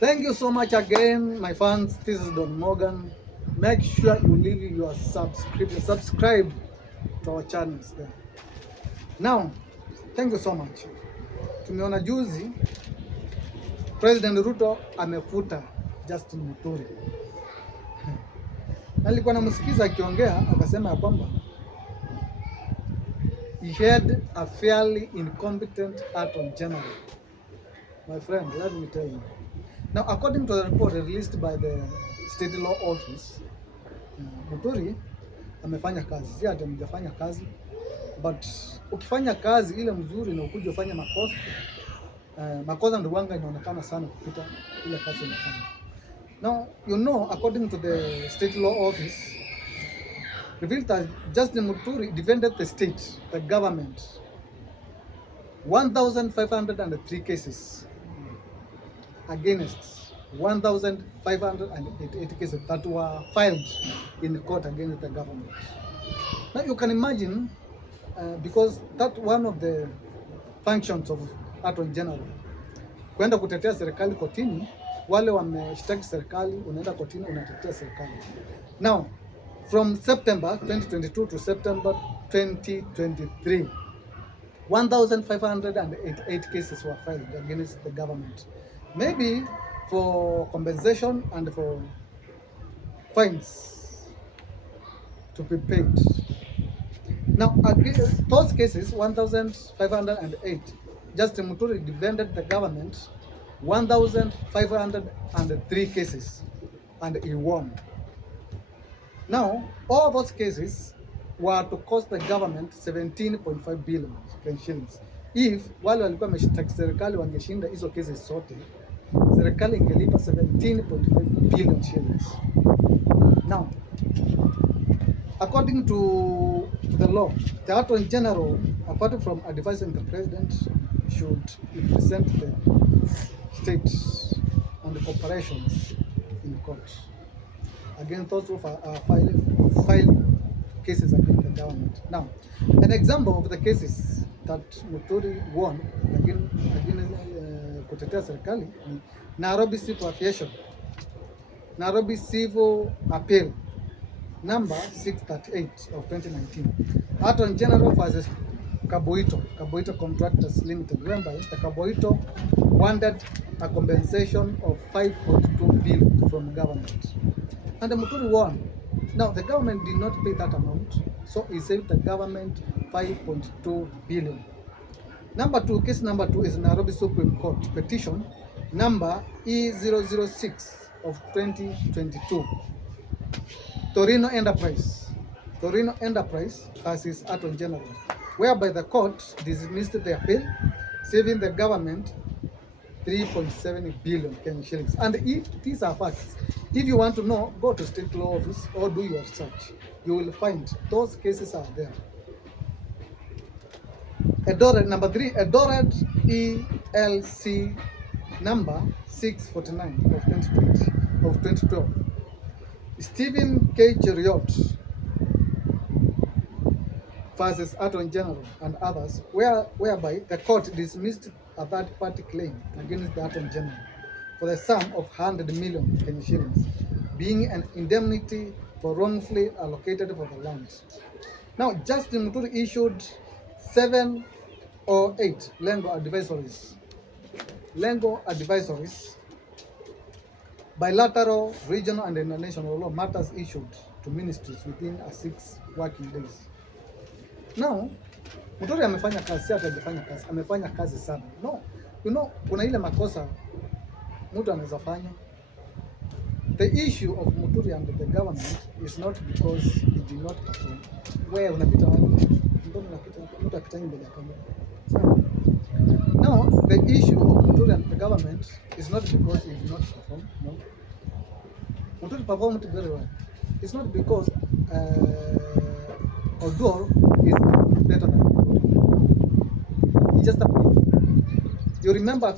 Thank you so much again, my fans. This is Don Morgan. Make sure you leave your subscribe to our channels there. Now, thank you so much. Tumeona juzi President Ruto amefuta Justin Muturi. Nilikuwa namsikiza akiongea akasema ya kwamba he had a fairly incompetent attorney general. My friend, let me tell you. Now, according to the report released by the State Law Office, Muturi amefanya kazi, si ati amejafanya kazi, but ukifanya kazi ile mzuri na ukuje ufanya makosa, makosa ndio wanga inaonekana sana kupita ile kazi unafanya. Now, you know, according to the State Law Office, revealed that Justin Muturi defended the state, the government, 1,503 cases against 1,588 cases that were filed in court against the government. Now you can imagine, because that one of the functions of Attorney General, kwenda kutetea serikali kotini. Wale wameshtaki serikali, unaenda kotini unatetea serikali. Now, from September 2022 to September 2023, 1,588 cases were filed against the government. Maybe for compensation and for fines to be paid. Now, against those cases, 1,508, Justin Muturi defended the government 1,503 cases and he won. Now, all those cases were to cost the government 17.5 billion shillings. If wale walikuwa wameshtaki serikali wangeshinda hizo cases zote, serikali ingelipa 17.5 billion shillings. Now, according to the law, the Attorney General, apart from advising the President, should represent the state and the corporations in court against those who file cases against the government. Now, an example of the cases that Muturi won against kutetea serikali ni Nairobi Civil Appeal, Nairobi Civil Appeal number 638 of 2019. Attorney General versus Kabuito Contractors Limited, whereby the Kabuito wanted a compensation of 5.2 billion from government. And the Muturi won. Now, the government did not pay that amount, so he saved the government 5.2 billion. Case number two is Nairobi Supreme Court petition number E006 of 2022. Torino Enterprise versus Attorney General, whereby the court dismissed the appeal, saving the government 3.7 billion Kenyan shillings. And if these are facts, if you want to know, go to State Law Office or do your research. You will find those cases are there. Number three, Edoret ELC number 649 of 2012. Stephen K. Cheriot versus Attorney General and others, whereby the court dismissed a third-party claim against the Attorney General for the sum of 100 million Kenyan shillings, being an indemnity for wrongfully allocated for the lands. Now, Justin Muturi issued 7 or 8 legal advisories, bilateral, regional, and international law matters issued to ministries within 6 working days. Now, Muturi amefanya kazi, hata hajafanya kazi, amefanya kazi sana. No, you know, kuna ile makosa mtu anaweza fanya. The issue of Muturi and the government is not because he did not perform. Wewe unapita wapi? Ndio mtu akitanya mbele ya kamera. Now, the issue of Muturi and the government is not because he did not perform. No. Muturi performed very well. It's not because although he's better than Muturi. He just you remember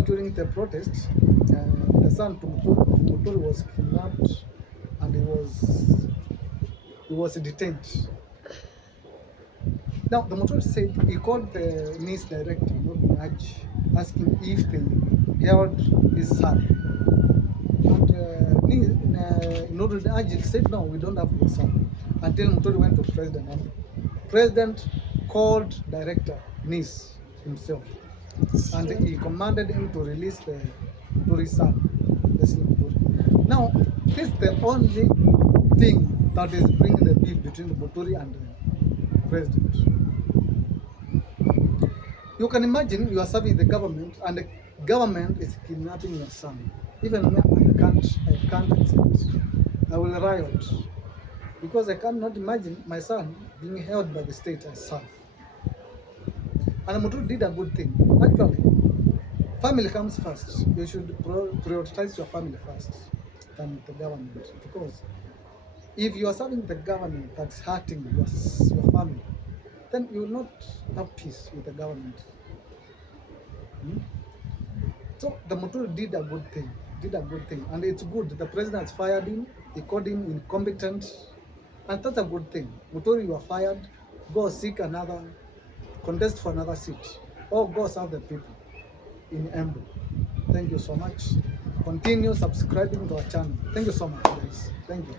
during the protest, the son to Muturi was kidnapped and he was detained. Now, the Muturi said he called the NIS director, not Naj, asking if they heard his son. And in order to urge, said, no, we don't have your son. Until Muturi went to president. And president called director Nis himself. And he commanded him to release the Muturi's son, Leslie Muturi. Now, this is the only thing that is bringing the beef between the Muturi and the president. You can imagine you are serving the government and the government is kidnapping your son. Even me, I can't accept. I will riot because I cannot imagine my son being held by the state as son. And Muturi did a good thing. Actually, family comes first. You should prioritize your family first than the government, because if you are serving the government that's hurting your family, then you will not have peace with the government. So the Muturi did a good thing, and it's good. The president has fired him. He called him incompetent, and that's a good thing. Muturi, you are fired. Go seek another, contest for another seat, or go serve the people in Embu. Thank you so much. Continue subscribing to our channel. Thank you so much, guys. Thank you.